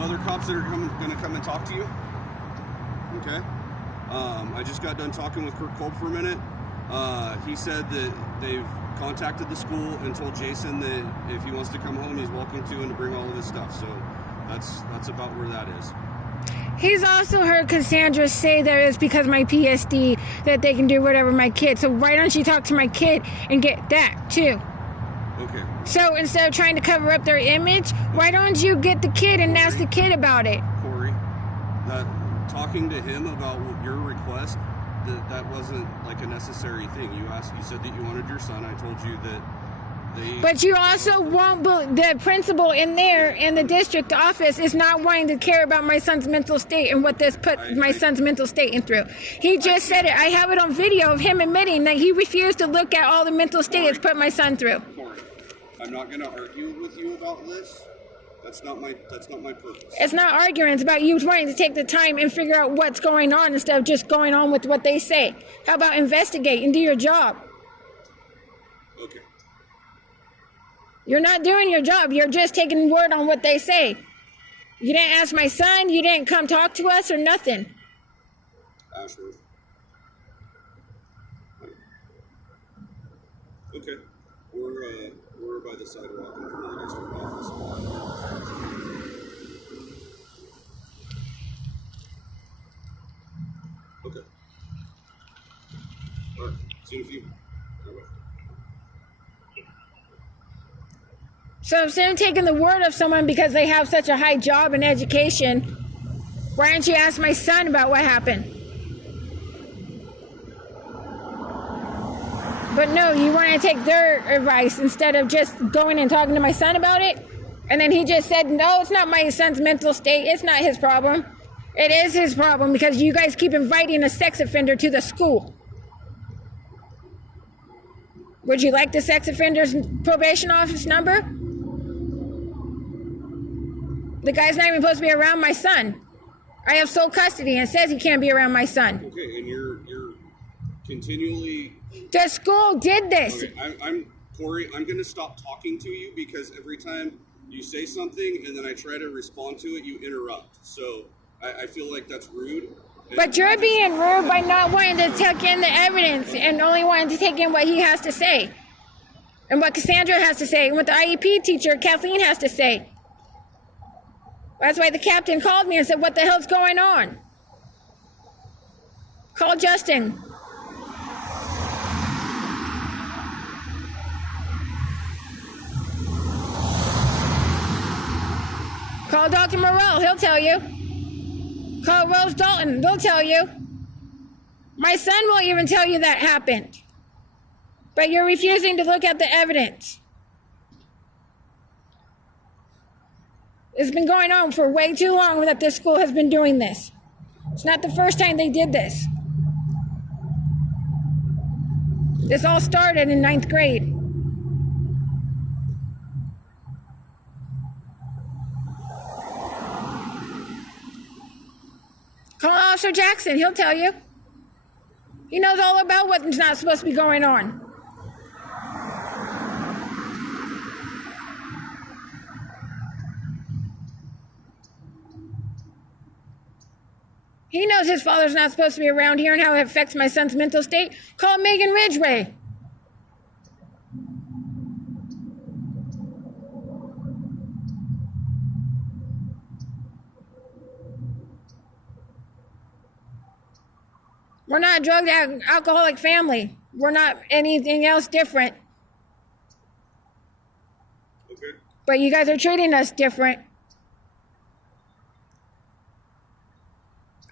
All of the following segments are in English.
some other cops that are going to come and talk to you. Okay. I just got done talking with Kurt Kolb for a minute. He said that they've contacted the school and told Jason that if he wants to come home, he's welcome to, and to bring all of his stuff. So that's about where that is. He's also heard Cassandra say that it's because of my PSD that they can do whatever my kid. So why don't you talk to my kid and get that too? Okay. So instead of trying to cover up their image, why don't you get the kid and ask the kid about it? Corey, that talking to him about your request, that wasn't like a necessary thing. You said that you wanted your son. I told you that they... But you also won't, the principal in there in the district office is not wanting to care about my son's mental state and what this put my son's mental state in through. He just said it. I have it on video of him admitting that he refused to look at all the mental state it's put my son through. Corey, I'm not going to argue with you about this. That's not my purpose. It's not arguing. It's about you wanting to take the time and figure out what's going on instead of just going on with what they say. How about investigate and do your job? Okay. You're not doing your job. You're just taking word on what they say. You didn't ask my son. You didn't come talk to us or nothing. Ashworth. Okay. We're by the sidewalk in front of the district office. Okay. All right. See you in a few. Bye-bye. So instead of taking the word of someone because they have such a high job in education, why don't you ask my son about what happened? But no, you want to take their advice instead of just going and talking to my son about it? And then he just said, no, it's not my son's mental state. It's not his problem. It is his problem because you guys keep inviting a sex offender to the school. Would you like the sex offender's probation office number? The guy's not even supposed to be around my son. I have sole custody and it says he can't be around my son. Okay, and you're continually... The school did this. Okay, Corey, I'm going to stop talking to you because every time you say something and then I try to respond to it, you interrupt. So I feel like that's rude. But you're being rude by not wanting to take in the evidence and only wanting to take in what he has to say. And what Cassandra has to say, and what the IEP teacher, Kathleen, has to say. That's why the captain called me and said, what the hell's going on? Call Justin. Call Dr. Morrell, he'll tell you. Call Rose Dalton, they'll tell you. My son won't even tell you that happened. But you're refusing to look at the evidence. It's been going on for way too long that this school has been doing this. It's not the first time they did this. This all started in 9th grade. Call Officer Jackson, he'll tell you. He knows all about what's not supposed to be going on. He knows his father's not supposed to be around here and how it affects my son's mental state. Call Megan Ridgway. We're not a drug alcoholic family. We're not anything else different. Okay. But you guys are treating us different.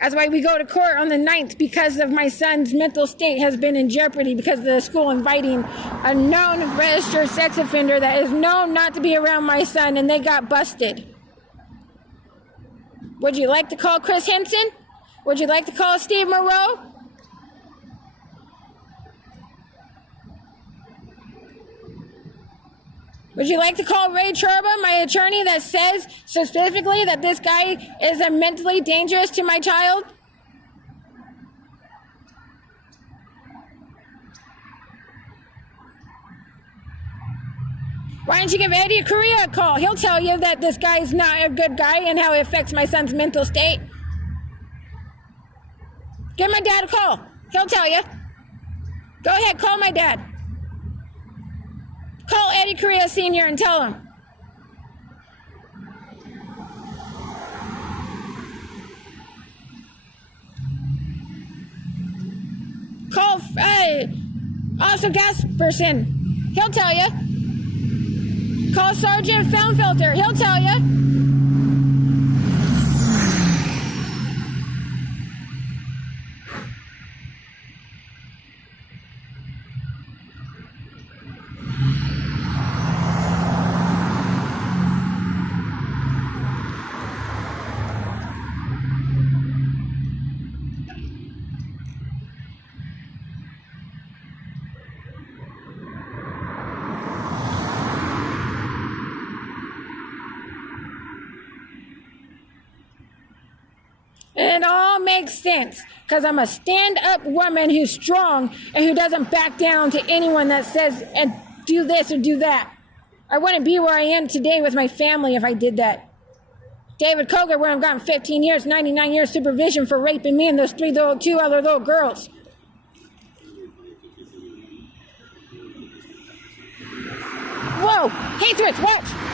That's why we go to court on the 9th, because of my son's mental state has been in jeopardy because of the school inviting a known registered sex offender that is known not to be around my son, and they got busted. Would you like to call Chris Henson? Would you like to call Steve Moreau? Would you like to call Ray Cherba, my attorney, that says specifically that this guy is mentally dangerous to my child? Why don't you give Eddie Correa a call? He'll tell you that this guy is not a good guy and how it affects my son's mental state. Give my dad a call. He'll tell you. Go ahead, call my dad. Call Eddie Correa Sr. and tell him. Call Officer Gasperson. He'll tell you. Call Sergeant Foundfilter. He'll tell you. And it all makes sense because I'm a stand-up woman who's strong and who doesn't back down to anyone that says, and do this or do that. I wouldn't be where I am today with my family if I did that. David Koger would have gotten 15 years, 99 years supervision for raping me and those two other little girls. Whoa, Hatreds, watch!